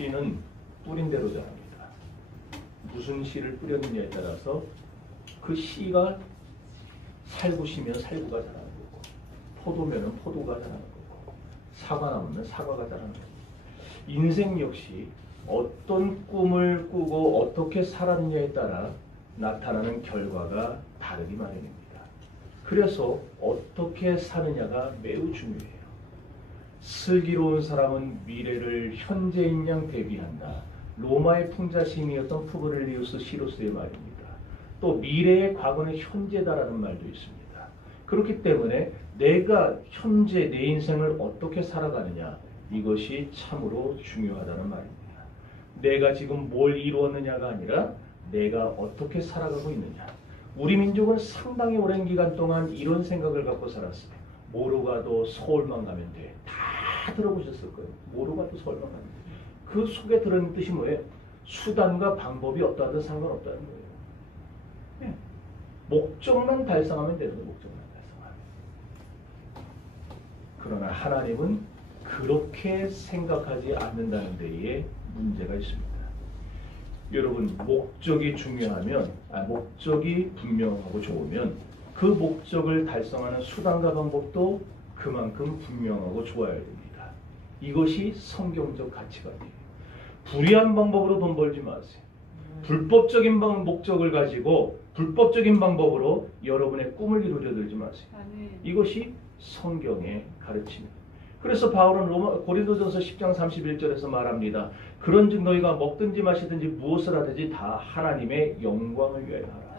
씨는 뿌린 대로 자랍니다. 무슨 씨를 뿌렸느냐에 따라서 그 씨가 살구시면 살구가 자라는 거고, 포도면은 포도가 자라는 거고, 사과나무는 사과가 자라는 거고, 인생 역시 어떤 꿈을 꾸고 어떻게 살았느냐에 따라 나타나는 결과가 다르기 마련입니다. 그래서 어떻게 사느냐가 매우 중요해요. 슬기로운 사람은 미래를 현재인 양 대비한다. 로마의 풍자시인이었던 푸브렐리우스 시로스의 말입니다. 또 미래의 과거는 현재다라는 말도 있습니다. 그렇기 때문에 내가 현재 내 인생을 어떻게 살아가느냐, 이것이 참으로 중요하다는 말입니다. 내가 지금 뭘 이루었느냐가 아니라 내가 어떻게 살아가고 있느냐. 우리 민족은 상당히 오랜 기간 동안 이런 생각을 갖고 살았어요. 뭐로 가도 서울만 가면 돼. 다 들어보셨을 거예요. 뭐로 가도 서울만 가면 돼. 그 속에 들어있는 뜻이 뭐예요? 수단과 방법이 어떠하든 상관없다는 거예요. 네. 목적만 달성하면 되는 거예요. 목적만 달성하면. 그러나 하나님은 그렇게 생각하지 않는다는 데에 문제가 있습니다. 여러분, 목적이 중요하면, 목적이 분명하고 좋으면 그 목적을 달성하는 수단과 방법도 그만큼 분명하고 좋아야 됩니다. 이것이 성경적 가치관이에요. 불의한 방법으로 돈 벌지 마세요. 불법적인 목적을 가지고 불법적인 방법으로 여러분의 꿈을 이루려 들지 마세요. 이것이 성경의 가르침입니다. 그래서 바울은 고린도전서 10장 31절에서 말합니다. 그런즉 너희가 먹든지 마시든지 무엇을 하든지 다 하나님의 영광을 위하여 하라.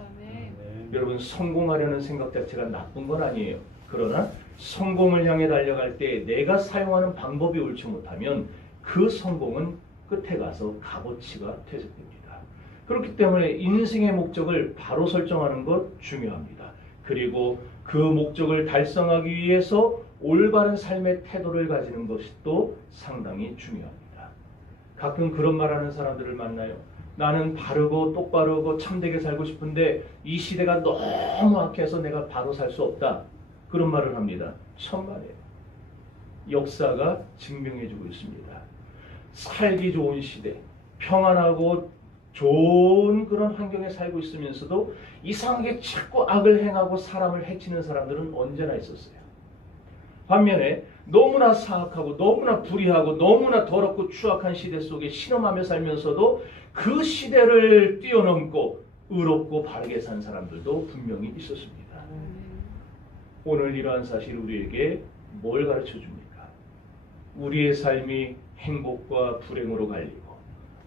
여러분, 성공하려는 생각 자체가 나쁜 건 아니에요. 그러나 성공을 향해 달려갈 때 내가 사용하는 방법이 옳지 못하면 그 성공은 끝에 가서 값어치가 퇴색됩니다. 그렇기 때문에 인생의 목적을 바로 설정하는 것 중요합니다. 그리고 그 목적을 달성하기 위해서 올바른 삶의 태도를 가지는 것이 또 상당히 중요합니다. 가끔 그런 말하는 사람들을 만나요. 나는 바르고 똑바르고 참되게 살고 싶은데 이 시대가 너무 악해서 내가 바로 살 수 없다. 그런 말을 합니다. 천만에요. 역사가 증명해주고 있습니다. 살기 좋은 시대, 평안하고 좋은 그런 환경에 살고 있으면서도 이상하게 자꾸 악을 행하고 사람을 해치는 사람들은 언제나 있었어요. 반면에 너무나 사악하고 너무나 불의하고 너무나 더럽고 추악한 시대 속에 신음하며 살면서도 그 시대를 뛰어넘고 의롭고 바르게 산 사람들도 분명히 있었습니다. 오늘 이러한 사실 우리에게 뭘 가르쳐 줍니까? 우리의 삶이 행복과 불행으로 갈리고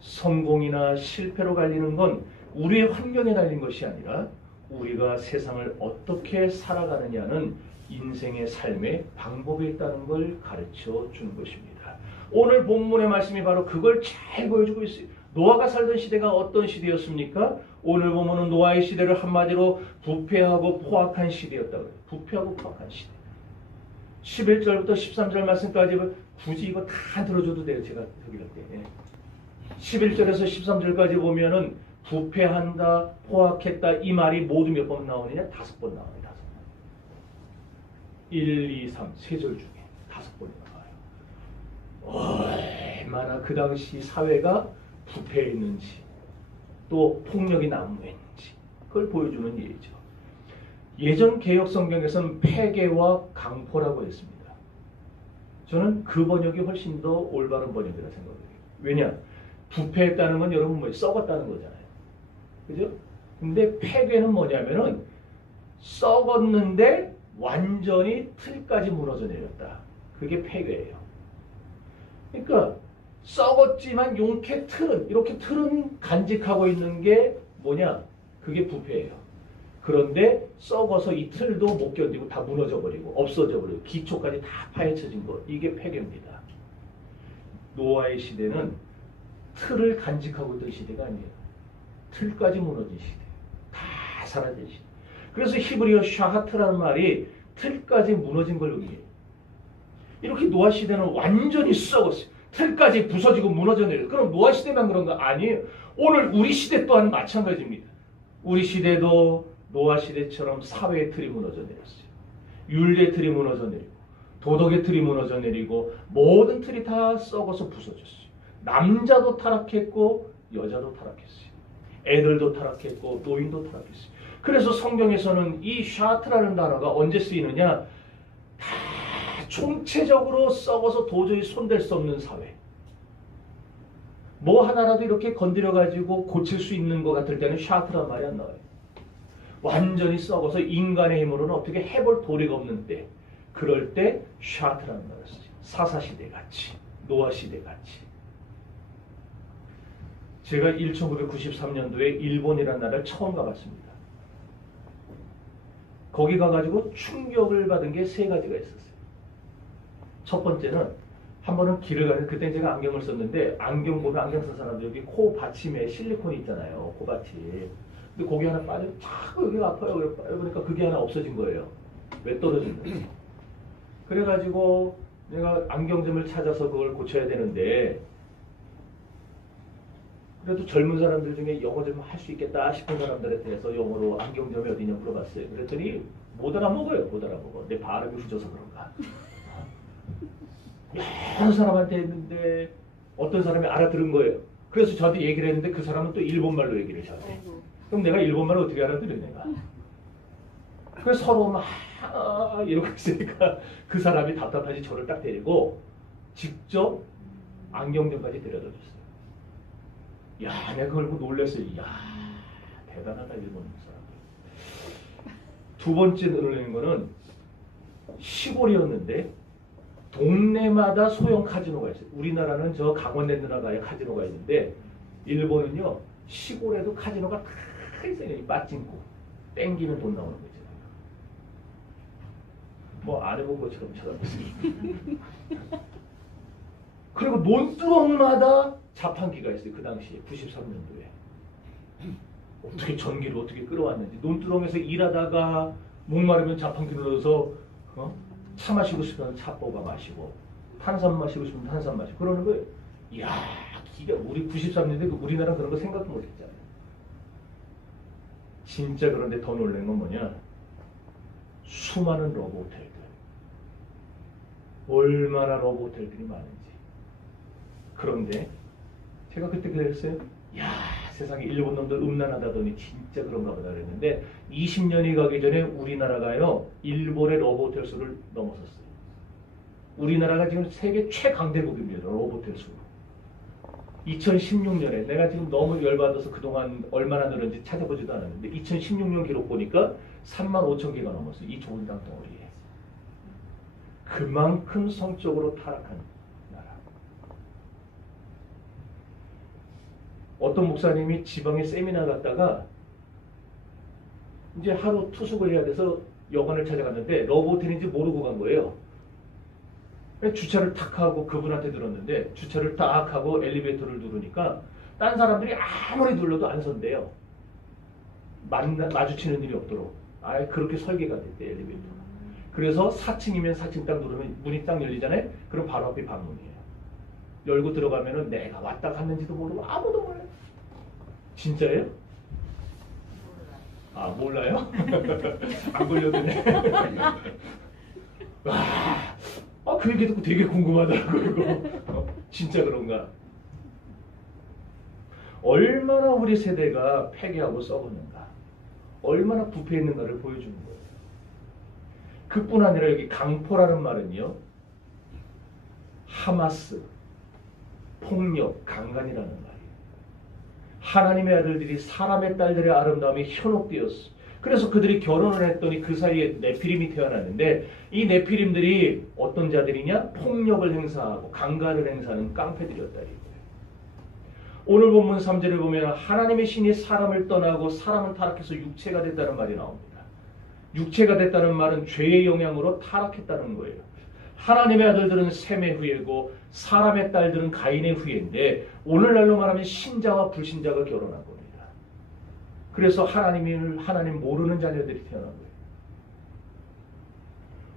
성공이나 실패로 갈리는 건 우리의 환경에 달린 것이 아니라 우리가 세상을 어떻게 살아가느냐는 인생의 삶의 방법에 있다는 걸 가르쳐 주는 것입니다. 오늘 본문의 말씀이 바로 그걸 잘 보여주고 있어요. 노아가 살던 시대가 어떤 시대였습니까? 오늘 보면은 노아의 시대를 한마디로 부패하고 포악한 시대였다고 해요. 부패하고 포악한 시대. 11절부터 13절 말씀까지 굳이 이거 다 들어줘도 돼요. 제가 여기 할 때. 11절에서 13절까지 보면은 부패한다, 포악했다 이 말이 모두 몇 번 나오느냐? 5번 나와요. 5번. 1, 2, 3 세 절 중에 5번 나와요. 얼마나 그 당시 사회가 부패했는지 또 폭력이 난무했는지 그걸 보여주는 예죠. 예전 개역 성경에서는 폐괴와 강포라고 했습니다. 저는 그 번역이 훨씬 더 올바른 번역이라 생각해요. 왜냐? 부패했다는 건 여러분 뭐예요? 썩었다는 거잖아요. 그죠? 근데 폐괴는 뭐냐면은 썩었는데 완전히 틀까지 무너져 내렸다. 그게 폐괴예요. 그러니까 썩었지만 용케 틀은 이렇게 틀은 간직하고 있는 게 뭐냐? 그게 부패예요. 그런데 썩어서 이 틀도 못 견디고 다 무너져 버리고 없어져 버리고 기초까지 다 파헤쳐진 것, 이게 폐괴입니다. 노아의 시대는 틀을 간직하고 있던 시대가 아니에요. 틀까지 무너진 시대, 다 사라진 시대. 그래서 히브리어 샤하트라는 말이 틀까지 무너진 걸 의미해요. 이렇게 노아 시대는 완전히 썩었어요. 틀까지 부서지고 무너져 내려요. 그럼 노아 시대만 그런 거 아니에요. 오늘 우리 시대 또한 마찬가지입니다. 우리 시대도 노아 시대처럼 사회의 틀이 무너져 내렸어요. 윤리의 틀이 무너져 내리고 도덕의 틀이 무너져 내리고 모든 틀이 다 썩어서 부서졌어요. 남자도 타락했고 여자도 타락했어요. 애들도 타락했고 노인도 타락했어요. 그래서 성경에서는 이 샤트라는 단어가 언제 쓰이느냐? 다 총체적으로 썩어서 도저히 손댈 수 없는 사회. 뭐 하나라도 이렇게 건드려가지고 고칠 수 있는 것 같을 때는 샤트란 말이 안 나와요. 완전히 썩어서 인간의 힘으로는 어떻게 해볼 도리가 없는 때, 그럴 때 샤트라는 말을 쓰죠. 사사시대 같이, 노아시대 같이. 제가 1993년도에 일본이라는 나라를 처음 가봤습니다. 거기 가가지고 충격을 받은 게 세 가지가 있었어요. 첫 번째는 한 번은 길을 가는데, 그때 제가 안경을 썼는데 안경 보면 안경 쓴 사람들 여기 코 받침에 실리콘이 있잖아요. 코 받침. 근데 거기 하나 빠져 자꾸 여기가 아파요. 그러니까 그게 하나 없어진 거예요. 왜 떨어졌는지. 그래가지고 내가 안경점을 찾아서 그걸 고쳐야 되는데, 그래도 젊은 사람들 중에 영어 좀 할 수 있겠다 싶은 사람들한테 해서 영어로 안경점이 어디냐 물어봤어요. 그랬더니 못 알아먹어요. 못 알아먹어. 내 발음이 후져서 그런가. 여러 사람한테 했는데 어떤 사람이 알아들은 거예요. 그래서 저한테 얘기를 했는데 그 사람은 또 일본말로 얘기를 해 저한테. 그럼 내가 일본말을 어떻게 알아들여 내가. 그래서 서로 막 이러고 있으니까 그 사람이 답답하지 저를 딱 데리고 직접 안경점까지 데려다 줬어요. 야, 내가 그걸 보고 놀랐어요. 야, 대단하다 일본 사람들. 두 번째 놀라는 거는 시골이었는데 동네마다 소형 카지노가 있어요. 우리나라는 저 강원대 누나가에 카지노가 있는데 일본은요 시골에도 카지노가 다 있어요. 빠찡고 땡기면 돈 나오는 거죠. 뭐 안 해본 것처럼 쳐다보세요. 그리고 논두렁마다 자판기가 있어요. 그 당시에 93년도에 어떻게 전기를 어떻게 끌어왔는지. 논두렁에서 일하다가 목마르면 자판기 눌러서 차 마시고 싶으면 차 뽑아 마시고 탄산 마시고 싶으면 탄산 마시고 그러는 거예요. 이야, 기가 우리 93년대 우리나라 그런 거 생각도 못했잖아요. 진짜. 그런데 더 놀란 건 뭐냐? 수많은 러브 호텔들. 얼마나 러브 호텔들이 많은지. 그런데 제가 그때 그랬어요. 야, 세상에 일본 놈들 음란하다더니 진짜 그런가 보다 그랬는데 20년이 가기 전에 우리나라가요 일본의 러브 호텔 수를 넘어섰어요. 우리나라가 지금 세계 최강대국입니다. 러브 호텔 수. 2016년에 내가 지금 너무 열받아서 그동안 얼마나 늘었는지 찾아보지도 않았는데 2016년 기록 보니까 35,000개가 넘었어요. 이 좋은 땅덩어리에. 그만큼 성적으로 타락한 나라. 어떤 목사님이 지방에 세미나 갔다가 이제 하루 투숙을 해야 돼서 여관을 찾아갔는데 러브호텔인지 모르고 간 거예요. 주차를 탁 하고 그분한테 들었는데 주차를 딱 하고 엘리베이터를 누르니까 딴 사람들이 아무리 눌러도 안 선대요. 마주치는 일이 없도록. 아예 그렇게 설계가 됐대 엘리베이터가. 그래서 4층이면 4층 딱 누르면 문이 딱 열리잖아요. 그럼 바로 앞이 방문이에요. 열고 들어가면은 내가 왔다 갔는지도 모르고 아무도 몰라요. 진짜예요? 아, 몰라요? 안 걸려드네. 와, 그 얘기 듣고 되게 궁금하더라고요. 이거. 진짜 그런가? 얼마나 우리 세대가 폐괴하고 썩었는가, 얼마나 부패했는가를 보여주는 거예요. 그뿐 아니라 여기 강포라는 말은요, 하마스, 폭력, 강간이라는 말이에요. 하나님의 아들들이 사람의 딸들의 아름다움이 현혹되었어. 그래서 그들이 결혼을 했더니 그 사이에 네피림이 태어났는데 이 네피림들이 어떤 자들이냐? 폭력을 행사하고 강간을 행사하는 깡패들이었다 이거예요. 오늘 본문 3절에 보면 하나님의 신이 사람을 떠나고 사람은 타락해서 육체가 됐다는 말이 나옵니다. 육체가 됐다는 말은 죄의 영향으로 타락했다는 거예요. 하나님의 아들들은 셈의 후예고 사람의 딸들은 가인의 후예인데 오늘날로 말하면 신자와 불신자가 결혼한 겁니다. 그래서 하나님 모르는 자녀들이 태어난 거예요.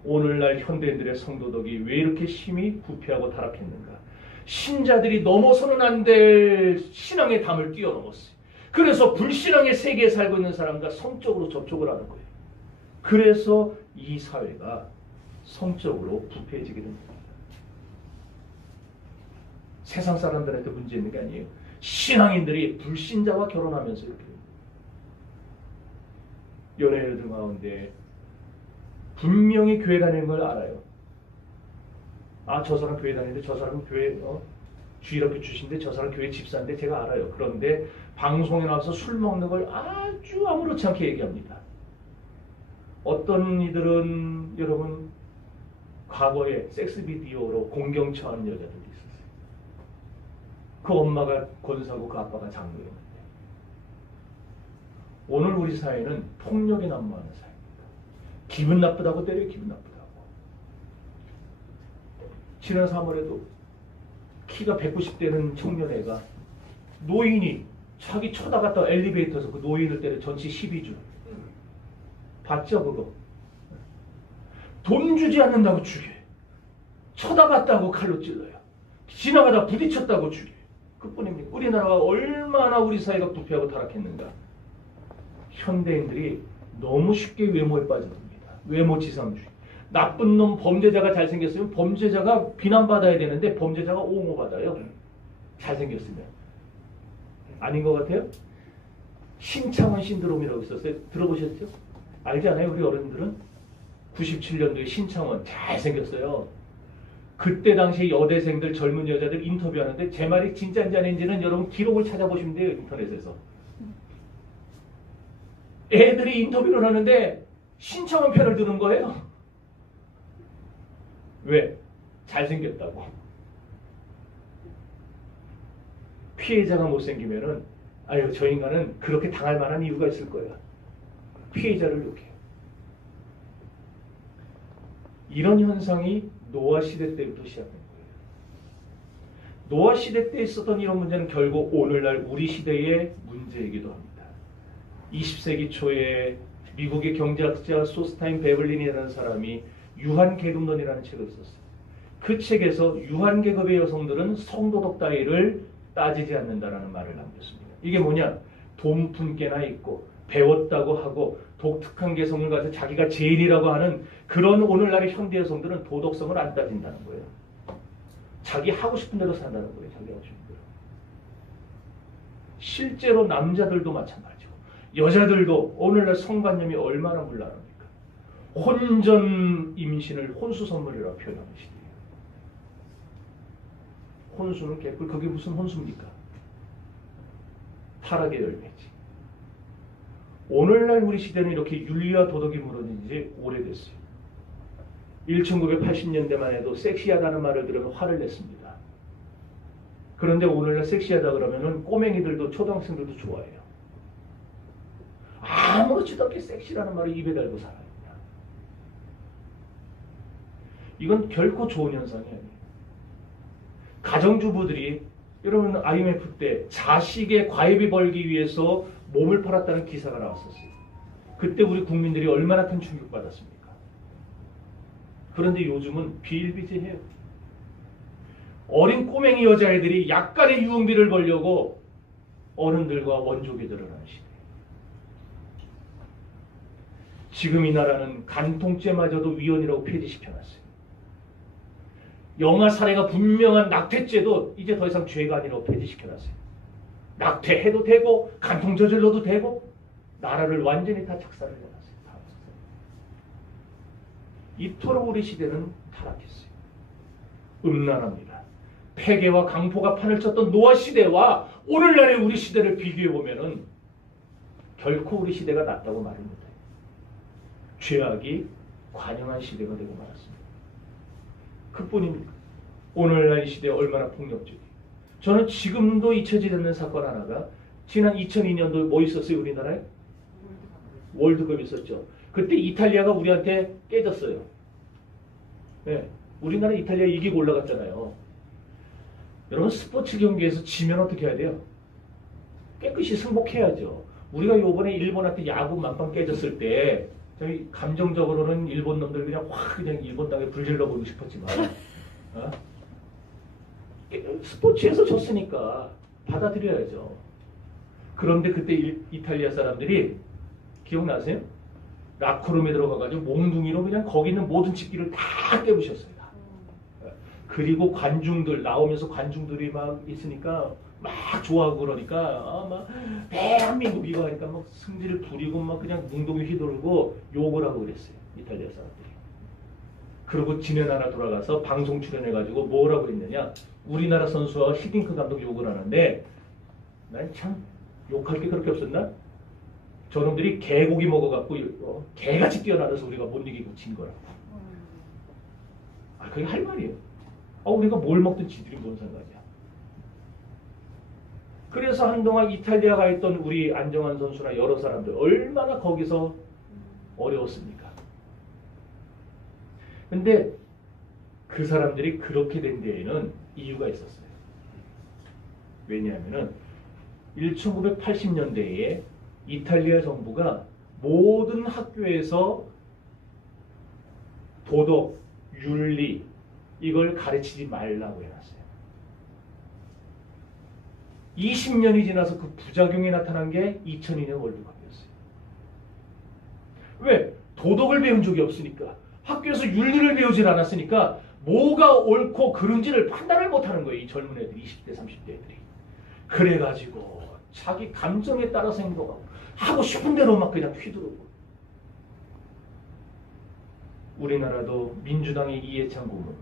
오늘날 현대인들의 성도덕이 왜 이렇게 심히 부패하고 타락했는가? 신자들이 넘어서는 안 될 신앙의 담을 뛰어넘었어요. 그래서 불신앙의 세계에 살고 있는 사람과 성적으로 접촉을 하는 거예요. 그래서 이 사회가 성적으로 부패해지게 됩니다. 세상 사람들한테 문제 있는 게 아니에요. 신앙인들이 불신자와 결혼하면서 이렇게 연애들 가운데 분명히 교회 다니는 걸 알아요. 아, 저 사람 교회 다니는데 저 사람은 교회 주일학교 주신데 저 사람 교회 집사인데 제가 알아요. 그런데 방송에 나와서 술 먹는 걸 아주 아무렇지 않게 얘기합니다. 어떤 이들은 여러분 과거에 섹스 비디오로 공경 처한 여자들이 있었어요. 그 엄마가 권사고 그 아빠가 장로였는데 오늘 우리 사회는 폭력이 난무하는 사회입니다. 기분 나쁘다고 때려요. 기분 나쁘다고. 지난 3월에도 키가 190되는 청년애가 노인이 자기 쳐다봤다가 엘리베이터에서 그 노인을 때려 전치 12주. 봤죠 그거? 돈 주지 않는다고 죽여요. 쳐다봤다고 칼로 찔러요. 지나가다 부딪혔다고 죽여요. 그뿐입니다. 우리나라가 얼마나 우리 사회가 부패하고 타락했는가. 현대인들이 너무 쉽게 외모에 빠져듭니다. 외모 지상주의. 나쁜 놈 범죄자가 잘생겼으면 범죄자가 비난받아야 되는데 범죄자가 옹호받아요. 잘생겼으면. 아닌 것 같아요? 신창원 신드롬이라고 있었어요. 들어보셨죠? 알지 않아요? 우리 어른들은? 97년도에 신창원 잘생겼어요. 그때 당시 여대생들 젊은 여자들 인터뷰하는데 제 말이 진짜인지 아닌지는 여러분 기록을 찾아보시면 돼요. 인터넷에서. 애들이 인터뷰를 하는데 신창원 편을 드는 거예요. 왜? 잘생겼다고. 피해자가 못생기면은 아유 저 인간은 그렇게 당할 만한 이유가 있을 거야. 피해자를 욕해요. 이런 현상이 노아 시대 때부터 시작된 거예요. 노아 시대 때 있었던 이런 문제는 결국 오늘날 우리 시대의 문제이기도 합니다. 20세기 초에 미국의 경제학자 소스타인 베블린이라는 사람이 유한계급론이라는 책을 썼어요. 그 책에서 유한계급의 여성들은 성도덕 따위를 따지지 않는다라는 말을 남겼습니다. 이게 뭐냐? 돈 품께나 있고 배웠다고 하고 독특한 개성을 가지고 자기가 제일이라고 하는 그런 오늘날의 현대 여성들은 도덕성을 안 따진다는 거예요. 자기 하고 싶은 대로 산다는 거예요. 자기 하고 싶은 대로. 실제로 남자들도 마찬가지고 여자들도 오늘날 성관념이 얼마나 문란합니까? 혼전 임신을 혼수 선물이라고 표현하는 시대예요. 혼수는 개뿔. 그게 무슨 혼수입니까? 타락의 열매지. 오늘날 우리 시대는 이렇게 윤리와 도덕이 무너진 지 오래됐어요. 1980년대만 해도 섹시하다는 말을 들으면 화를 냈습니다. 그런데 오늘날 섹시하다 그러면은 꼬맹이들도 초등학생들도 좋아해요. 아무렇지도 않게 섹시라는 말을 입에 달고 살아요. 이건 결코 좋은 현상이 아니에요. 가정주부들이 여러분 IMF 때 자식의 과외비 벌기 위해서 몸을 팔았다는 기사가 나왔었어요. 그때 우리 국민들이 얼마나 큰 충격받았습니까? 그런데 요즘은 비일비재해요. 어린 꼬맹이 여자애들이 약간의 유흥비를 벌려고 어른들과 원조기들을 하는 시대예요. 지금 이 나라는 간통죄마저도 위헌이라고 폐지시켜놨어요. 영아 살해가 분명한 낙태죄도 이제 더 이상 죄가 아니라고 폐지시켜놨어요. 낙태해도 되고 간통 저질러도 되고 나라를 완전히 다 착살을 해놨어요. 이토록 우리 시대는 타락했어요. 음란합니다. 폐계와 강포가 판을 쳤던 노아 시대와 오늘날의 우리 시대를 비교해보면은 결코 우리 시대가 낫다고 말을 못해요. 죄악이 관영한 시대가 되고 말았습니다. 그뿐입니다. 오늘날 이 시대에 얼마나 폭력적이에요. 저는 지금도 잊혀지지 않는 사건 하나가 지난 2002년도에 뭐 있었어요? 우리나라에? 월드컵 있었죠. 그때 이탈리아가 우리한테 깨졌어요. 네, 우리나라 이탈리아 이기고 올라갔잖아요. 여러분 스포츠 경기에서 지면 어떻게 해야 돼요? 깨끗이 승복해야죠. 우리가 이번에 일본한테 야구 만판 깨졌을 때 저희 감정적으로는 일본 놈들 그냥 확 그냥 일본 땅에 불질러 보고 싶었지만 스포츠에서 졌으니까 받아들여야죠. 그런데 그때 이탈리아 사람들이 기억나세요? 라커룸에 들어가가지고 몽둥이로 그냥 거기 있는 모든 집기를 다 깨부셨어요. 그 그리고 관중들 나오면서 관중들이 막 있으니까 막 좋아하고 그러니까 막 대한민국 이거 하니까 막 승질을 부리고 막 그냥 뭉동이 휘두르고 욕을 하고 그랬어요. 이탈리아 사람들이. 그리고 지네 나라 돌아가서 방송 출연해가지고 뭐라고 했느냐. 우리나라 선수와 히딩크 감독 욕을 하는데 난 참 욕할 게 그렇게 없었나? 저놈들이 개고기 먹어갖고 개같이 뛰어나서 우리가 못 이기고 진 거라고. 아, 그게 할 말이에요. 우리가 뭘 먹든 지들이 뭔 상관이야. 그래서 한동안 이탈리아 가 있던 우리 안정환 선수나 여러 사람들 얼마나 거기서 어려웠습니까? 근데 그 사람들이 그렇게 된 데에는 이유가 있었어요. 왜냐하면은 1980년대에 이탈리아 정부가 모든 학교에서 도덕, 윤리 이걸 가르치지 말라고 해놨어요. 20년이 지나서 그 부작용이 나타난 게 2002년 월드컵이었어요. 왜? 도덕을 배운 적이 없으니까. 학교에서 윤리를 배우질 않았으니까 뭐가 옳고 그른지를 판단을 못하는 거예요. 이 젊은 애들이, 20대, 30대 애들이. 그래가지고 자기 감정에 따라서 행동하고 하고 싶은 대로 막 그냥 휘두르고. 우리나라도 민주당의 이해찬 고문,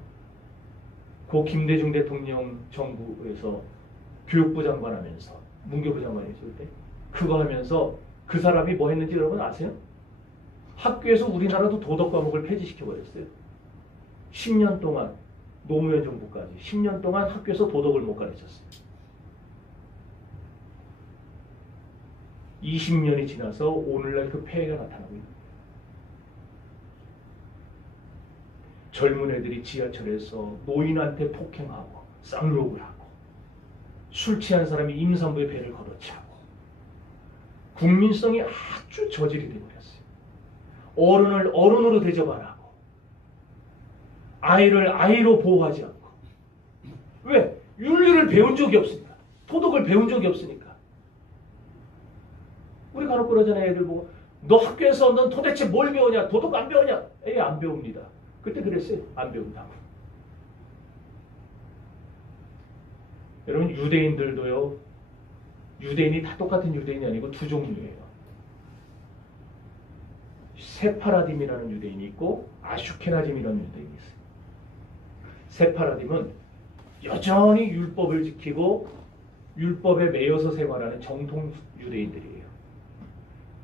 고 김대중 대통령 정부에서 교육부 장관 하면서, 문교부 장관이었을 때 그거 하면서 그 사람이 뭐 했는지 여러분 아세요? 학교에서 우리나라도 도덕 과목을 폐지시켜버렸어요. 10년 동안, 노무현 정부까지 10년 동안 학교에서 도덕을 못 가르쳤어요. 20년이 지나서 오늘날 그 폐해가 나타나고 있는 거예요. 젊은 애들이 지하철에서 노인한테 폭행하고 쌍욕을 하고 술 취한 사람이 임산부의 배를 걷어차고 국민성이 아주 저질이 되어버렸어요. 어른을 어른으로 대접 안 하고 아이를 아이로 보호하지 않고. 왜? 윤리를 배운 적이 없으니까. 도덕을 배운 적이 없으니까. 우리 간혹 그러잖아요. 애들 보고 너 학교에서 넌 도대체 뭘 배우냐? 도덕 안 배우냐? 예, 안 배웁니다. 그때 그랬어요. 안 배운다고. 여러분 유대인들도요. 유대인이 다 똑같은 유대인이 아니고 두 종류예요. 세파라딤이라는 유대인이 있고 아슈케나즘이라는 유대인이 있어요. 세파라딤은 여전히 율법을 지키고 율법에 매여서 생활하는 정통 유대인들이에요.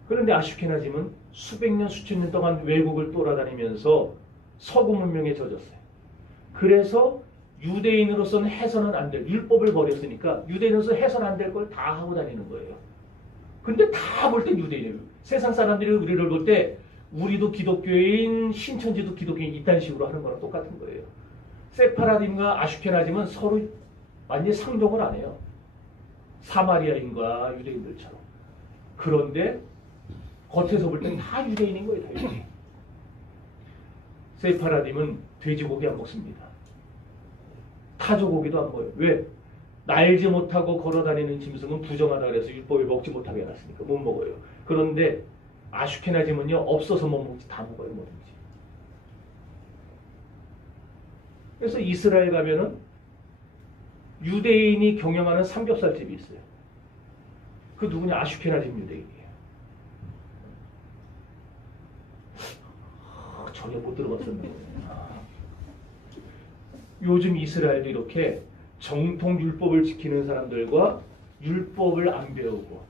그런데 아슈케나즘은 수백 년, 수천 년 동안 외국을 돌아다니면서 서구 문명에 젖었어요. 그래서 유대인으로서는 해서는 안 될, 율법을 버렸으니까 유대인으로서 해서는 안 될 걸 다 하고 다니는 거예요. 근데 다 볼 땐 유대인이에요. 세상 사람들이 우리를 볼 때 우리도 기독교인, 신천지도 기독교인 이딴 식으로 하는 거랑 똑같은 거예요. 세파라딤과 아슈케나즘은 서로 완전히 상종을 안 해요. 사마리아인과 유대인들처럼. 그런데 겉에서 볼 땐 다 유대인인 거예요. 다 유대인. 세파라딤은 돼지고기 안 먹습니다. 타조고기도 안 먹어요. 왜? 날지 못하고 걸어다니는 짐승은 부정하다 그래서 율법에 먹지 못하게 해놨으니까 못 먹어요. 그런데 아슈케나즘은요. 없어서 못 먹지 다 먹어요. 뭐든지. 그래서 이스라엘 가면은 유대인이 경영하는 삼겹살집이 있어요. 그 누구냐? 아슈케나즘 유대인이에요. 전혀 못 들어봤었는데. 요즘 이스라엘도 이렇게 정통 율법을 지키는 사람들과 율법을 안 배우고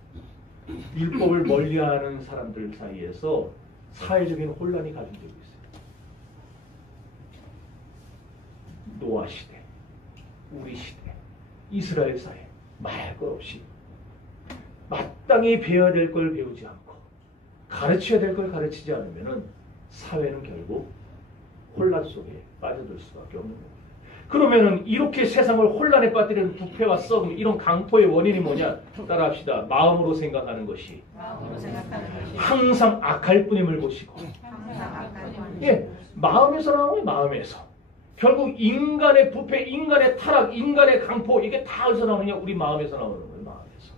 율법을 멀리하는 사람들 사이에서 사회적인 혼란이 가중되고 있어요. 노아 시대, 우리 시대, 이스라엘 사회 말 것 없이 마땅히 배워야 될 걸 배우지 않고 가르쳐야 될 걸 가르치지 않으면은 사회는 결국 혼란 속에 빠져들 수밖에 없는 겁니다. 그러면은 이렇게 세상을 혼란에 빠뜨리는 부패와 썩음, 이런 강포의 원인이 뭐냐? 따라합시다. 마음으로 생각하는 것이 항상 악할 뿐임을 보시고. 예, 마음에서 나오면 마음에서. 결국 인간의 부패, 인간의 타락, 인간의 강포, 이게 다 어디서 나오느냐? 우리 마음에서 나오는 거예요. 마음에서.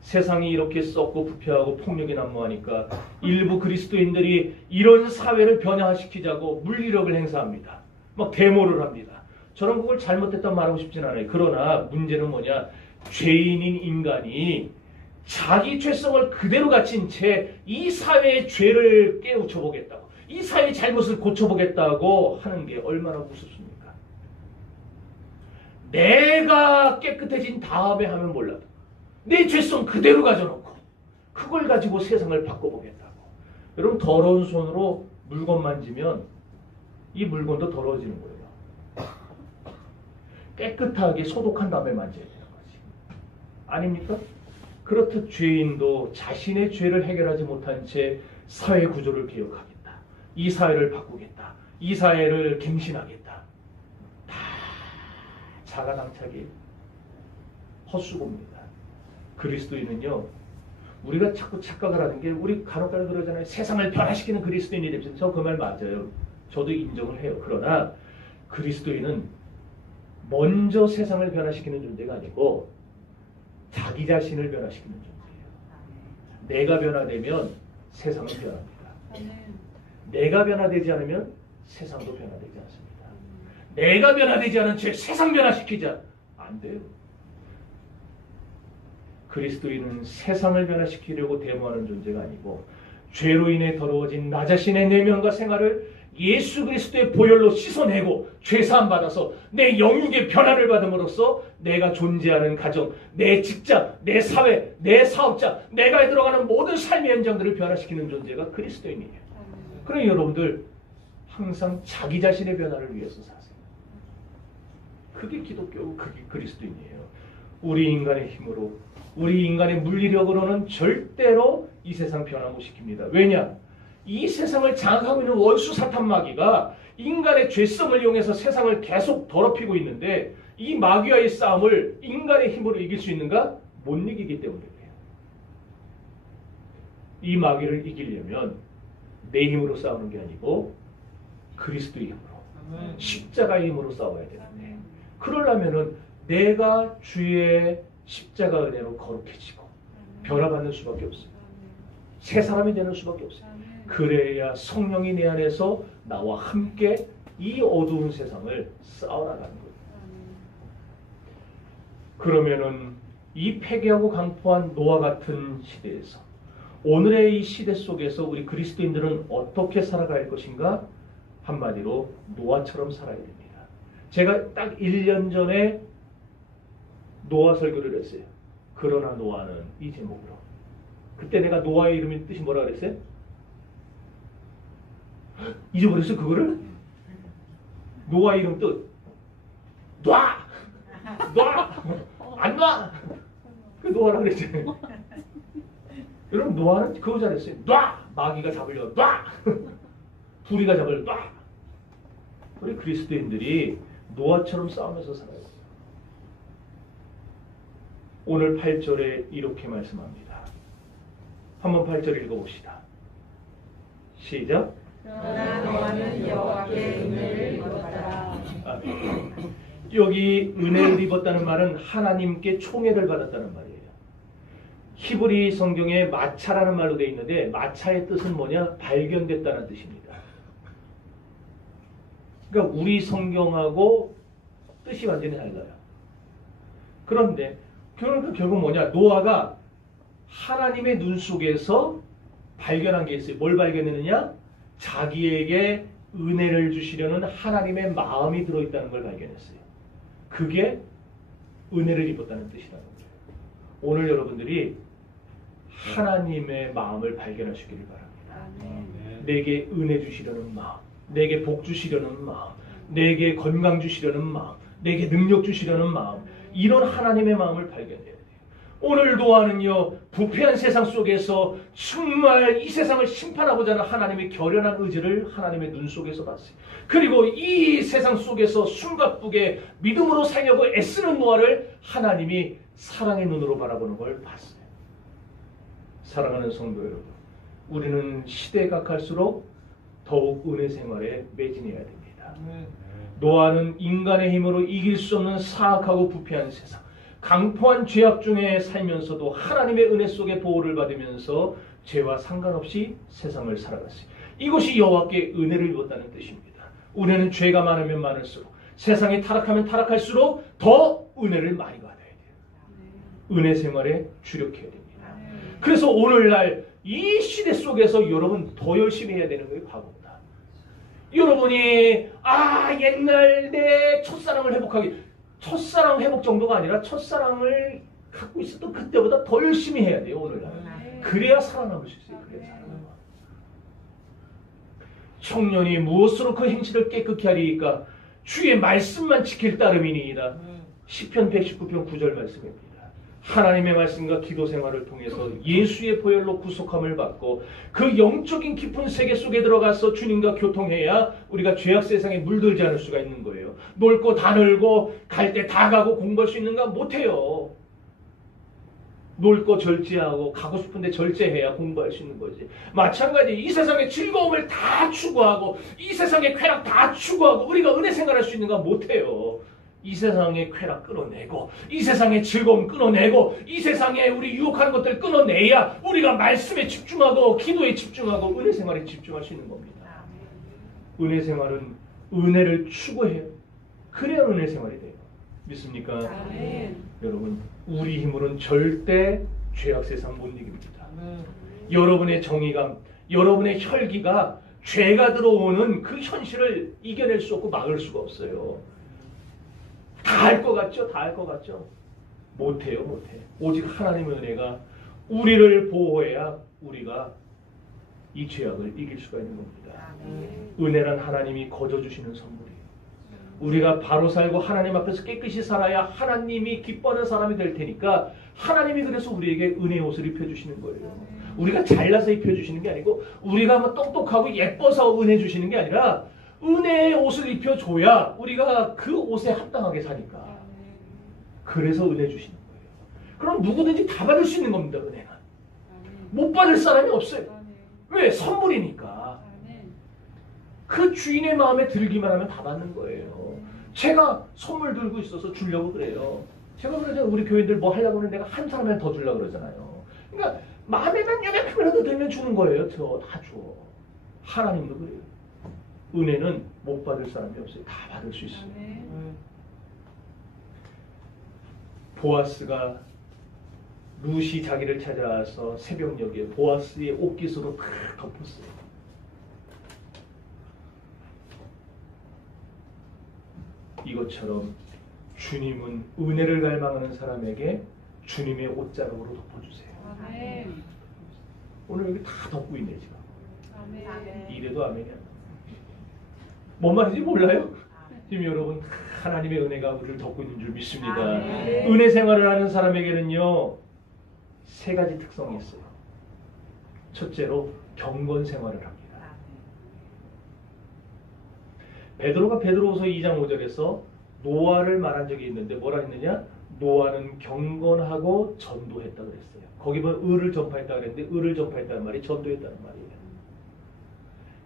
세상이 이렇게 썩고 부패하고 폭력이 난무하니까 일부 그리스도인들이 이런 사회를 변화시키자고 물리력을 행사합니다. 막 데모를 합니다. 저는 그걸 잘못했다고 말하고 싶진 않아요. 그러나 문제는 뭐냐? 죄인인 인간이 자기 죄성을 그대로 갖춘 채 이 사회의 죄를 깨우쳐 보겠다고, 이 사회의 잘못을 고쳐보겠다고 하는 게 얼마나 무섭습니까? 내가 깨끗해진 다음에 하면 몰라도 내 죄성 그대로 가져놓고 그걸 가지고 세상을 바꿔보겠다고. 여러분, 더러운 손으로 물건 만지면 이 물건도 더러워지는 거예요. 깨끗하게 소독한 다음에 만져야 되는 거지. 아닙니까? 그렇듯 죄인도 자신의 죄를 해결하지 못한 채 사회 구조를 개혁하겠다. 이 사회를 바꾸겠다. 이 사회를 갱신하겠다. 다 자가당착이 헛수고입니다. 그리스도인은요, 우리가 자꾸 착각을 하는 게, 우리 간혹가다 그러잖아요. 세상을 변화시키는 그리스도인이 됩시다. 저 그 말 맞아요. 저도 인정을 해요. 그러나 그리스도인은 먼저 세상을 변화시키는 존재가 아니고 자기 자신을 변화시키는 존재예요. 내가 변화되면 세상은 변합니다. 내가 변화되지 않으면 세상도 변화되지 않습니다. 내가 변화되지 않은 채 세상 변화시키자. 안 돼요. 그리스도인은 세상을 변화시키려고 데모하는 존재가 아니고 죄로 인해 더러워진 나 자신의 내면과 생활을 예수 그리스도의 보혈로 씻어내고 죄사함 받아서 내 영육의 변화를 받음으로써 내가 존재하는 가정, 내 직장, 내 사회, 내 사업장, 내가 들어가는 모든 삶의 현장들을 변화시키는 존재가 그리스도인이에요. 그러니 여러분들 항상 자기 자신의 변화를 위해서 사세요. 그게 기독교고 그게 그리스도인이에요. 우리 인간의 힘으로, 우리 인간의 물리력으로는 절대로 이 세상 변화 못 시킵니다. 왜냐? 이 세상을 장악하고 있는 원수 사탄 마귀가 인간의 죄성을 이용해서 세상을 계속 더럽히고 있는데, 이 마귀와의 싸움을 인간의 힘으로 이길 수 있는가? 못 이기기 때문에 그래요. 이 마귀를 이기려면 내 힘으로 싸우는 게 아니고 그리스도의 힘으로, 십자가의 힘으로 싸워야 되는데, 그러려면은 내가 주의 십자가 은혜로 거룩해지고 변화받는 수밖에 없어요. 새 사람이 되는 수밖에 없어요. 그래야 성령이 내 안에서 나와 함께 이 어두운 세상을 싸워나가는 거예요. 그러면은 이 폐기하고 강포한 노아 같은 시대에서, 오늘의 이 시대 속에서 우리 그리스도인들은 어떻게 살아갈 것인가? 한마디로 노아처럼 살아야 됩니다. 제가 딱 1년 전에 노아 설교를 했어요. 그러나 노아는 이 제목으로. 그때 내가 노아의 이름의 뜻이 뭐라 그랬어요? 잊어버렸어 그거를? 노아 이름 뜻 놔! 놔! 안 놔! 그 노아라 그랬잖아요. 여러분, 노아는 그거 잘했어요. 놔! 마귀가 잡으려 놔! 불이가 잡으려 놔! 우리 그리스도인들이 노아처럼 싸우면서 살아요. 오늘 8절에 이렇게 말씀합니다. 한번 8절 읽어봅시다. 시작. 그러나 노아는 여호와께 은혜를 입었다. 아멘. 여기 은혜를 입었다는 말은 하나님께 총애를 받았다는 말이에요. 히브리 성경에 마차라는 말로 되어 있는데, 마차의 뜻은 뭐냐? 발견됐다는 뜻입니다. 그러니까 우리 성경하고 뜻이 완전히 달라요. 그런데 결국 뭐냐? 노아가 하나님의 눈 속에서 발견한 게 있어요. 뭘 발견했느냐? 자기에게 은혜를 주시려는 하나님의 마음이 들어있다는 걸 발견했어요. 그게 은혜를 입었다는 뜻이라는 거예요. 오늘 여러분들이 하나님의 마음을 발견하시기를 바랍니다. 내게 은혜 주시려는 마음, 내게 복 주시려는 마음, 내게 건강 주시려는 마음, 내게 능력 주시려는 마음, 이런 하나님의 마음을 발견해야 돼요. 오늘 노아는요, 부패한 세상 속에서 정말 이 세상을 심판하고자 하는 하나님의 결연한 의지를 하나님의 눈 속에서 봤어요. 그리고 이 세상 속에서 숨가쁘게 믿음으로 살려고 애쓰는 노아를 하나님이 사랑의 눈으로 바라보는 걸 봤어요. 사랑하는 성도 여러분, 우리는 시대가 갈수록 더욱 은혜 생활에 매진해야 됩니다. 노아는 인간의 힘으로 이길 수 없는 사악하고 부패한 세상, 강포한 죄악 중에 살면서도 하나님의 은혜 속에 보호를 받으면서 죄와 상관없이 세상을 살아갔어요. 이것이 여호와께 은혜를 입었다는 뜻입니다. 우리는 죄가 많으면 많을수록, 세상이 타락하면 타락할수록 더 은혜를 많이 받아야 돼요. 은혜 생활에 주력해야 됩니다. 그래서 오늘날 이 시대 속에서 여러분 더 열심히 해야 되는 거예요. 과거보다. 여러분이 옛날 내 첫사랑을 회복하기, 첫사랑 회복 정도가 아니라 첫사랑을 갖고 있었던 그때보다 더 열심히 해야 돼요. 오늘날. 그래야 살아남을 수 있어요. 그래야 살아남아. 청년이 무엇으로 그 행실을 깨끗게 하리이까 주의 말씀만 지킬 따름이니이다. 시편 119편 9절 말씀입니다. 하나님의 말씀과 기도 생활을 통해서 예수의 보혈로 구속함을 받고 그 영적인 깊은 세계 속에 들어가서 주님과 교통해야 우리가 죄악 세상에 물들지 않을 수가 있는 거예요. 놀 거 다 놀고 갈 때 다 가고 공부할 수 있는가? 못해요. 놀 거 절제하고 가고 싶은데 절제해야 공부할 수 있는 거지. 마찬가지 이 세상의 즐거움을 다 추구하고 이 세상의 쾌락 다 추구하고 우리가 은혜 생활할 수 있는가? 못해요. 이 세상의 쾌락 끊어내고 이 세상의 즐거움 끊어내고 이 세상에 우리 유혹하는 것들 끊어내야 우리가 말씀에 집중하고 기도에 집중하고 은혜 생활에 집중할 수 있는 겁니다. 은혜 생활은 은혜를 추구해요. 그래야 은혜 생활이 돼요. 믿습니까? 아멘. 여러분 우리 힘으로는 절대 죄악 세상 못 이깁니다. 여러분의 정의감, 여러분의 혈기가 죄가 들어오는 그 현실을 이겨낼 수 없고 막을 수가 없어요. 다 할 것 같죠? 다 할 것 같죠? 못해요. 못해. 오직 하나님의 은혜가 우리를 보호해야 우리가 이 죄악을 이길 수가 있는 겁니다. 은혜란 하나님이 거저주시는 선물이에요. 우리가 바로 살고 하나님 앞에서 깨끗이 살아야 하나님이 기뻐하는 사람이 될 테니까 하나님이 그래서 우리에게 은혜의 옷을 입혀주시는 거예요. 우리가 잘나서 입혀주시는 게 아니고 우리가 뭐 똑똑하고 예뻐서 은혜 주시는 게 아니라 은혜의 옷을 입혀줘야 우리가 그 옷에 합당하게 사니까. 그래서 은혜 주시는 거예요. 그럼 누구든지 다 받을 수 있는 겁니다. 은혜는. 못 받을 사람이 없어요. 왜? 선물이니까. 그 주인의 마음에 들기만 하면 다 받는 거예요. 제가 선물 들고 있어서 주려고 그래요. 제가 그러잖아요. 우리 교인들 뭐 하려고 하면 내가 한 사람한테 더 주려고 그러잖아요. 그러니까 마음에만 요만큼이라도 들면 주는 거예요. 다 줘. 하나님도 그래요. 은혜는 못 받을 사람이 없어요. 다 받을 수 있어요. 보아스가 룻이 자기를 찾아와서 새벽녘에 보아스의 옷깃으로 탁 덮었어요. 이것처럼 주님은 은혜를 갈망하는 사람에게 주님의 옷자락으로 덮어주세요. 아멘. 오늘 여기 다 덮고 있네 지금. 아멘. 이래도 아멘이야. 뭔 말인지 몰라요? 지금 여러분 하나님의 은혜가 우리를 덮고 있는 줄 믿습니다. 아멘. 은혜 생활을 하는 사람에게는요 3가지 특성이 있어요. 첫째로 경건 생활을 합니다. 베드로가 베드로후서 2장 5절에서 노아를 말한 적이 있는데 뭐라 했느냐? 노아는 경건하고 전도했다 그랬어요. 거기 보면 의를 전파했다 그랬는데 의를 전파했다는 말이 전도했다는 말이에요.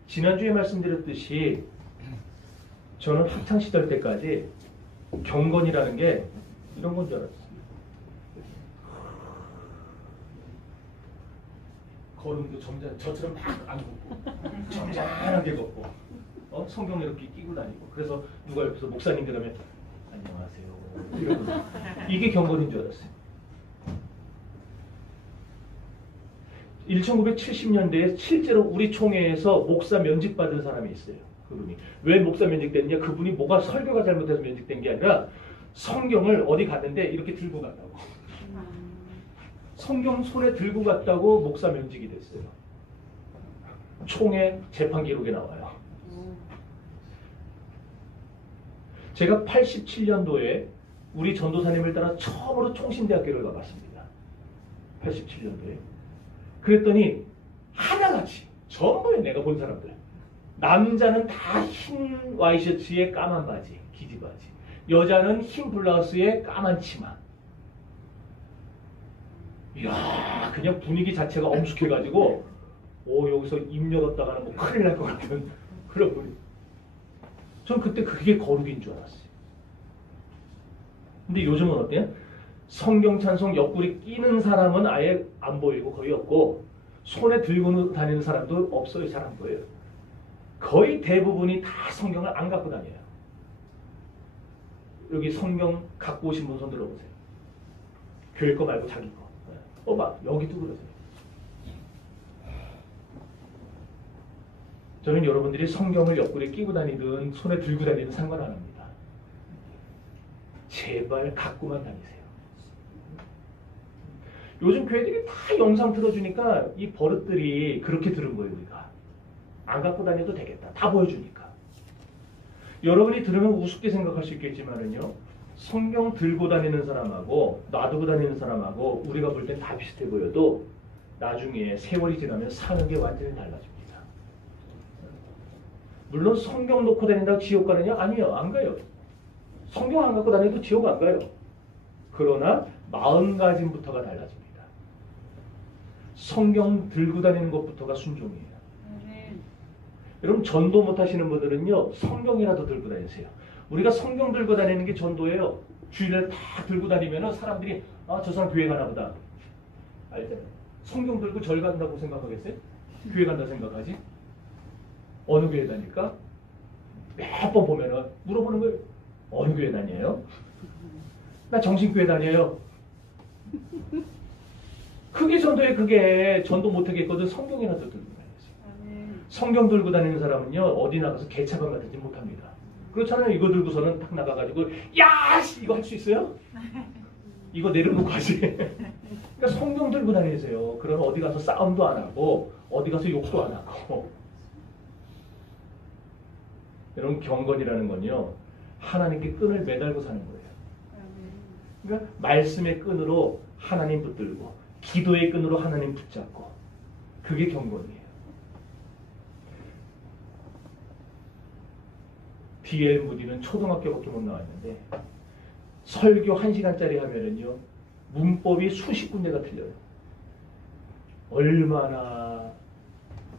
지난주에 말씀드렸듯이 저는 학창시절 때까지 경건이라는 게 이런 건 줄 알았어요. 걸음도 저처럼 막 안 걷고 점잖하게 걷고 성경 이렇게 끼고 다니고 그래서 누가 옆에서 목사님들 하면 안녕하세요 이러고 이게 경건인 줄 알았어요. 1970년대에 실제로 우리 총회에서 목사 면직받은 사람이 있어요. 그분이 왜 목사 면직됐냐? 그분이 뭐가 설교가 잘못해서 면직된 게 아니라 성경을 어디 갔는데 이렇게 들고 갔다고. 성경 손에 들고 갔다고 목사 면직이 됐어요. 총회 재판 기록에 나와요. 제가 87년도에 우리 전도사님을 따라 처음으로 총신대학교를 가봤습니다. 87년도에. 그랬더니 하나같이 전부에 내가 본 사람들 남자는 다 흰 와이셔츠에 까만 바지, 기지바지. 여자는 흰 블라우스에 까만 치마. 이야, 그냥 분위기 자체가 엄숙해가지고 여기서 입 열었다가는 뭐 큰일 날 것 같은 그런 분위기. 전 그때 그게 거룩인 줄 알았어요. 근데 요즘은 어때요? 성경 찬송 옆구리 끼는 사람은 아예 안 보이고 거의 없고 손에 들고 다니는 사람도 없어요. 잘 안 보여요. 거의 대부분이 다 성경을 안 갖고 다녀요. 여기 성경 갖고 오신 분 손 들어보세요. 교회 거 말고 자기 거. 봐, 여기도 그러세요. 저는 여러분들이 성경을 옆구리에 끼고 다니든 손에 들고 다니든 상관 안 합니다. 제발 갖고만 다니세요. 요즘 교회들이 다 영상 틀어주니까 이 버릇들이 그렇게 들은 거예요. 우리가 안 갖고 다녀도 되겠다. 다 보여주니까. 여러분이 들으면 우습게 생각할 수 있겠지만은요, 성경 들고 다니는 사람하고 놔두고 다니는 사람하고 우리가 볼 땐 다 비슷해 보여도 나중에 세월이 지나면 사는 게 완전히 달라집니다. 물론 성경 놓고 다닌다고 지옥 가느냐? 아니요, 안 가요. 성경 안 갖고 다녀도 지옥 안 가요. 그러나 마음가짐부터가 달라집니다. 성경 들고 다니는 것부터가 순종이에요. 여러분 전도 못 하시는 분들은요, 성경이라도 들고 다니세요. 우리가 성경 들고 다니는 게 전도예요. 주일날 다 들고 다니면 사람들이 저 사람 교회 가나 보다. 알잖아요. 성경 들고 절 간다고 생각하겠어요? 교회 간다 생각하지? 어느 교회 다닐까? 몇 번 보면은 물어보는 거예요. 어느 교회 다녀요? 나 정신교회 다녀요. 그게 전도에 그게 전도 못하겠거든. 성경이라도 들고 다녀야지. 성경 들고 다니는 사람은요, 어디 나가서 개차반 가든지 못합니다. 그렇잖아요. 이거 들고서는 딱 나가가지고 야 이거 할 수 있어요? 이거 내려놓고 하지. 그러니까 성경 들고 다니세요. 그러면 어디 가서 싸움도 안 하고 어디 가서 욕도 안 하고. 여러분 경건이라는 건요, 하나님께 끈을 매달고 사는 거예요. 그러니까 말씀의 끈으로 하나님 붙들고 기도의 끈으로 하나님 붙잡고, 그게 경건이에요. D.L. 무디는 초등학교밖에 못 나왔는데 설교 1시간짜리 하면은요, 문법이 수십 군데가 틀려요. 얼마나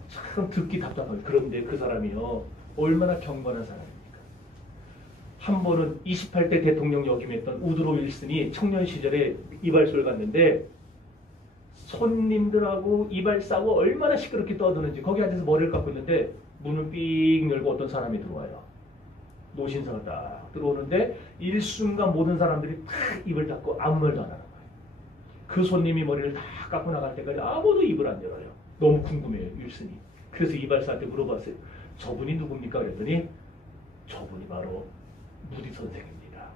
참 듣기 답답해요. 그런데 그 사람이요, 얼마나 경건한 사람입니까? 한 번은 28대 대통령 역임했던 우드로 윌슨이 청년 시절에 이발소를 갔는데 손님들하고 이발 싸고 얼마나 시끄럽게 떠드는지, 거기 앉아서 머리를 감고 있는데 문을 삑 열고 어떤 사람이 들어와요. 노신사가 딱 들어오는데 일순간 모든 사람들이 탁 입을 닫고 아무 말도 안 하는 거예요. 그 손님이 머리를 다 깎고 나갈 때까지 아무도 입을 안 열어요. 너무 궁금해요, 윌슨이. 그래서 이발사한테 물어봤어요. 저분이 누굽니까? 그랬더니 저분이 바로 무디 선생입니다.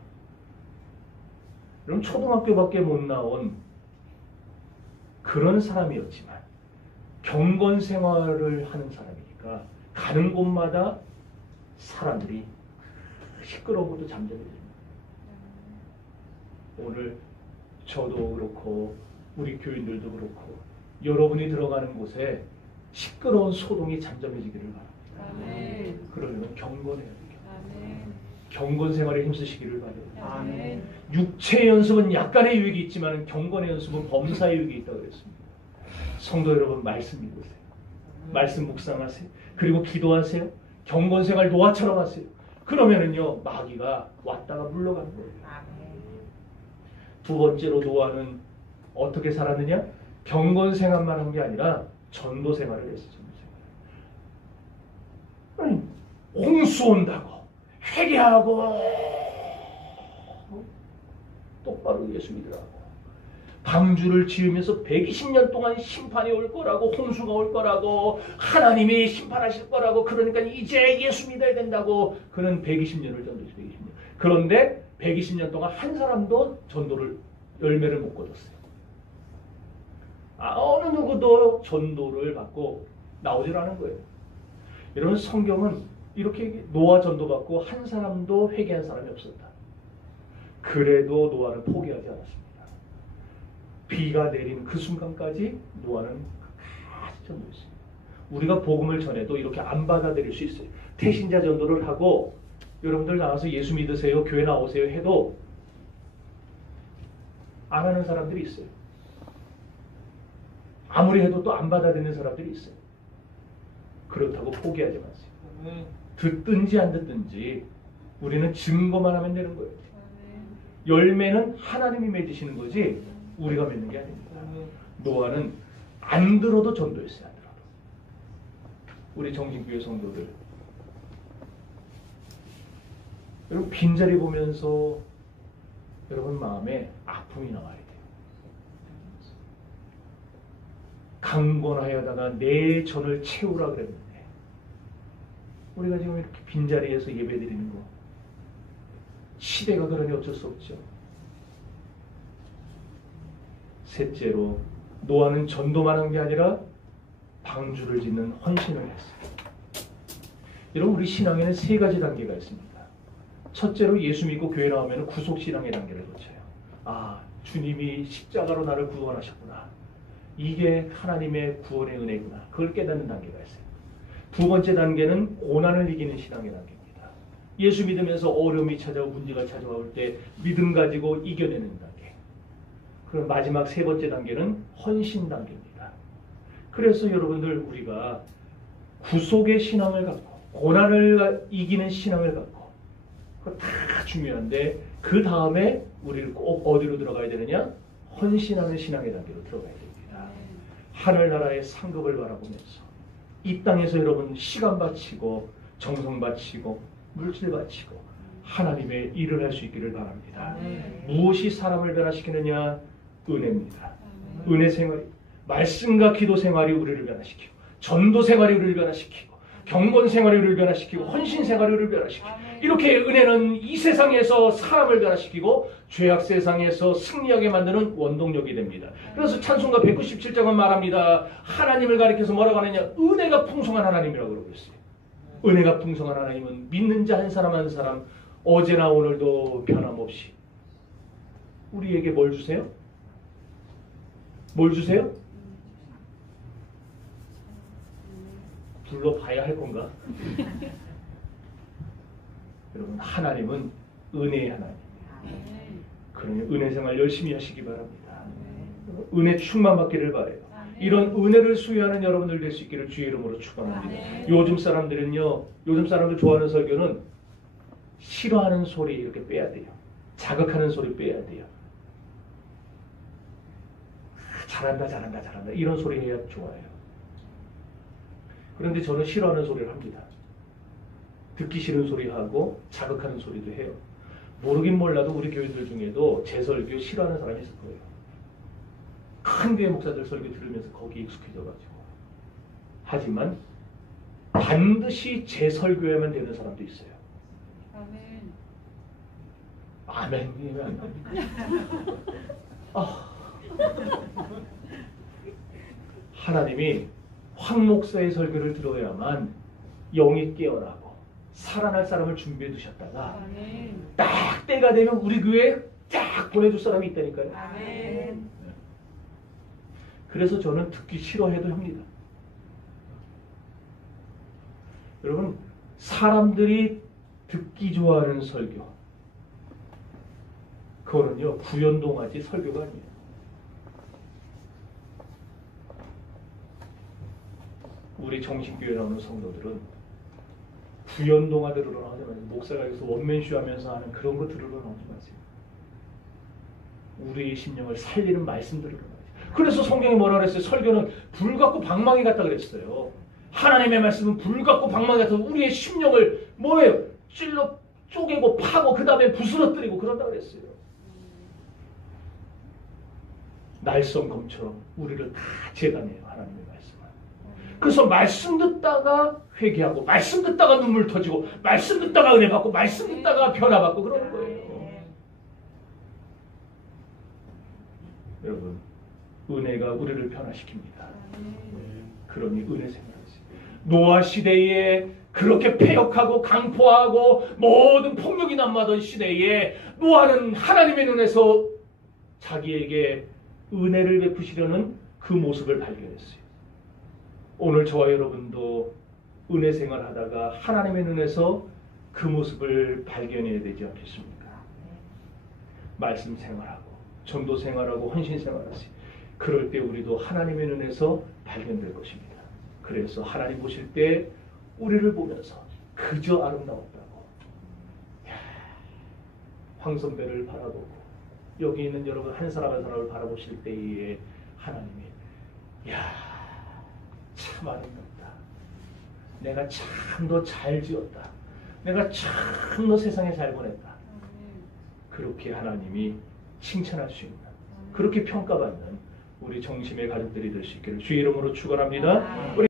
그럼 초등학교밖에 못 나온 그런 사람이었지만 경건 생활을 하는 사람이니까 가는 곳마다 사람들이 시끄러운 것도 잠잠해집니다. 오늘 저도 그렇고 우리 교인들도 그렇고 여러분이 들어가는 곳에 시끄러운 소동이 잠잠해지기를 바랍니다. 아멘. 그러려면 경건해야 돼요. 아멘. 경건 생활에 힘쓰시기를 바랍니다. 아멘. 육체의 연습은 약간의 유익이 있지만 경건의 연습은 범사의 유익이 있다고 그랬습니다. 성도 여러분, 말씀 읽으세요. 말씀 묵상하세요. 그리고 기도하세요. 경건 생활 노아처럼 하세요. 그러면은요, 마귀가 왔다가 물러가는 거예요. 두 번째로 노아는 어떻게 살았느냐? 경건 생활만 한 게 아니라 전도 생활을 했어요. 전도 생활. 아니, 홍수 온다고 회개하고 똑바로 예수 믿으라고 방주를 지으면서 120년 동안 심판이 올 거라고, 홍수가 올 거라고, 하나님이 심판하실 거라고, 그러니까 이제 예수 믿어야 된다고. 그는 120년을 전도했어요. 120년. 그런데 120년 동안 한 사람도 전도를 열매를 못 거뒀어요. 어느 누구도 전도를 받고 나오질 않은 거예요. 여러분, 성경은 이렇게 노아 전도 받고 한 사람도 회개한 사람이 없었다. 그래도 노아는 포기하지 않았습니다. 비가 내린 그 순간까지 노아는 끝까지 전도했습니다. 우리가 복음을 전해도 이렇게 안 받아들일 수 있어요. 태신자 전도를 하고 여러분들 나와서 예수 믿으세요, 교회 나오세요 해도 안 하는 사람들이 있어요. 아무리 해도 또 안 받아들이는 사람들이 있어요. 그렇다고 포기하지 마세요. 듣든지 안 듣든지 우리는 증거만 하면 되는 거예요. 열매는 하나님이 맺으시는 거지 우리가 맺는 게 아닙니다. 노아는 안 들어도 전도했어요. 안 들어도. 우리 정신교회 성도들, 여러분 빈자리 보면서 여러분 마음에 아픔이 나와야 돼요. 강권하여다가 내 전을 채우라 그랬는데 우리가 지금 이렇게 빈자리에서 예배드리는 거 시대가 그러니 어쩔 수 없죠. 셋째로 노아는 전도만 한 게 아니라 방주를 짓는 헌신을 했어요. 여러분 우리 신앙에는 세 가지 단계가 있습니다. 첫째로 예수 믿고 교회 나오면 구속신앙의 단계를 거쳐요. 아, 주님이 십자가로 나를 구원하셨구나. 이게 하나님의 구원의 은혜구나. 그걸 깨닫는 단계가 있어요. 두 번째 단계는 고난을 이기는 신앙의 단계입니다. 예수 믿으면서 어려움이 찾아오고 문제가 찾아올 때 믿음 가지고 이겨내는 단계. 그럼 마지막 세 번째 단계는 헌신 단계입니다. 그래서 여러분들 우리가 구속의 신앙을 갖고 고난을 이기는 신앙을 갖고 그거 다 중요한데 그 다음에 우리를 꼭 어디로 들어가야 되느냐? 헌신하는 신앙의 단계로 들어가야 됩니다. 하늘나라의 상급을 바라보면서 이 땅에서 여러분 시간 바치고 정성 바치고 물질 바치고 하나님의 일을 할 수 있기를 바랍니다. 무엇이 사람을 변화시키느냐? 은혜입니다. 은혜 생활이 말씀과 기도 생활이 우리를 변화시키고 전도 생활이 우리를 변화시키고 경건 생활이 우리를 변화시키고 헌신 생활이 우리를 변화시키고 이렇게 은혜는 이 세상에서 사람을 변화시키고 죄악 세상에서 승리하게 만드는 원동력이 됩니다. 그래서 찬송가 197장은 말합니다. 하나님을 가리켜서 뭐라고 하느냐? 은혜가 풍성한 하나님이라고 그러고 있어요. 은혜가 풍성한 하나님은 믿는 자 한 사람 한 사람 어제나 오늘도 변함없이 우리에게 뭘 주세요? 뭘 주세요? 불러봐야 할 건가? 여러분 하나님은 은혜의 하나님입니다. 그러니 은혜 생활 열심히 하시기 바랍니다. 은혜 충만 받기를 바라요. 이런 은혜를 수여하는 여러분들 될 수 있기를 주의 이름으로 축원합니다. 요즘 사람들은요, 요즘 사람들 좋아하는 설교는 싫어하는 소리 이렇게 빼야 돼요. 자극하는 소리 빼야 돼요. 잘한다 잘한다 잘한다 이런 소리 해야 좋아요. 그런데 저는 싫어하는 소리를 합니다. 듣기 싫은 소리 하고 자극하는 소리도 해요. 모르긴 몰라도 우리 교인들 중에도 제 설교 싫어하는 사람이 있을 거예요. 큰 교회 목사들 설교 들으면서 거기에 익숙해져가지고. 하지만 반드시 제 설교에만 되는 사람도 있어요. 아멘. 아멘. 하나님이 황 목사의 설교를 들어야만 영이 깨어나고 살아날 사람을 준비해 두셨다가 딱 때가 되면 우리 교회에 딱 보내줄 사람이 있다니까요. 아멘. 그래서 저는 듣기 싫어해도 합니다. 여러분 사람들이 듣기 좋아하는 설교 그거는요 구연동하지 설교가 아니에요. 우리 정신교회 나오는 성도들은 구연동화 들으러 나오지 마세요. 목사가 여기서 원맨쇼 하면서 하는 그런 거 들으러 나오지 마세요. 우리의 심령을 살리는 말씀 들으러 나오세요. 그래서 성경이 뭐라 그랬어요? 설교는 불 같고 방망이 같다 그랬어요. 하나님의 말씀은 불 같고 방망이 같아서 우리의 심령을 뭐예요? 찔러 쪼개고 파고 그 다음에 부스러뜨리고 그런다 그랬어요. 날성검처럼 우리를 다 재단해요. 하나님의 말씀은. 그래서 말씀 듣다가 회개하고 말씀 듣다가 눈물 터지고 말씀 듣다가 은혜 받고 말씀 듣다가 변화받고 그러는 거예요. 여러분 은혜가 우리를 변화시킵니다. 그러니 은혜 생활하세요. 노아 시대에 그렇게 패역하고 강포하고 모든 폭력이 난무하던 시대에 노아는 하나님의 눈에서 자기에게 은혜를 베푸시려는 그 모습을 발견했어요. 오늘 저와 여러분도 은혜 생활하다가 하나님의 눈에서 그 모습을 발견해야 되지 않겠습니까? 말씀 생활하고 전도 생활하고 헌신 생활하세요. 그럴 때 우리도 하나님의 눈에서 발견될 것입니다. 그래서 하나님 보실 때 우리를 보면서 그저 아름다웠다고 황선배를 바라보고 여기 있는 여러분 한 사람 한 사람을 바라보실 때에 하나님이 참 아름답다. 내가 참 너 잘 지었다. 내가 참 너 세상에 잘 보냈다. 그렇게 하나님이 칭찬할 수 있는, 그렇게 평가받는 우리 정심의 가족들이 될 수 있기를 주의 이름으로 축원합니다. 우리